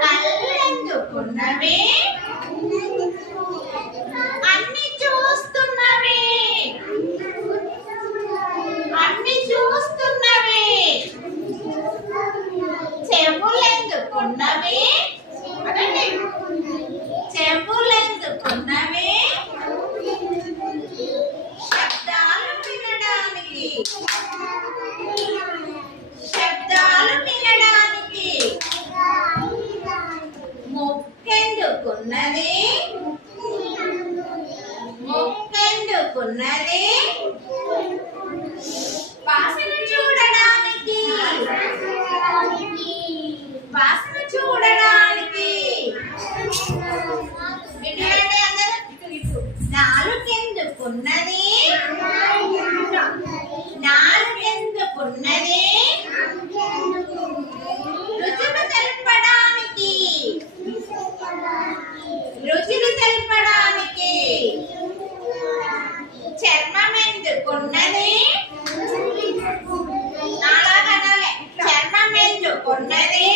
కళ్ళెందుకున్నవి అన్ని చూస్తున్నవి అన్ని చూస్తున్నవి చెవులెందుకున్నవి చెవులెందుకున్నవి శబ్దాలు వినడానికి శబ్దాలు వినడానికి ముక్కెందుకున్నది ముక్కెందుకున్నది వాసన చూడడానికి వాసన చూడడానికి నాలుకెందుకున్నది నాలుకెందుకున్నది రుచులు తెలపడానికి రుచులు తెలపడానికి చర్మం ఎందుకున్నది నాలాగనాలే చర్మం ఎందుకున్నది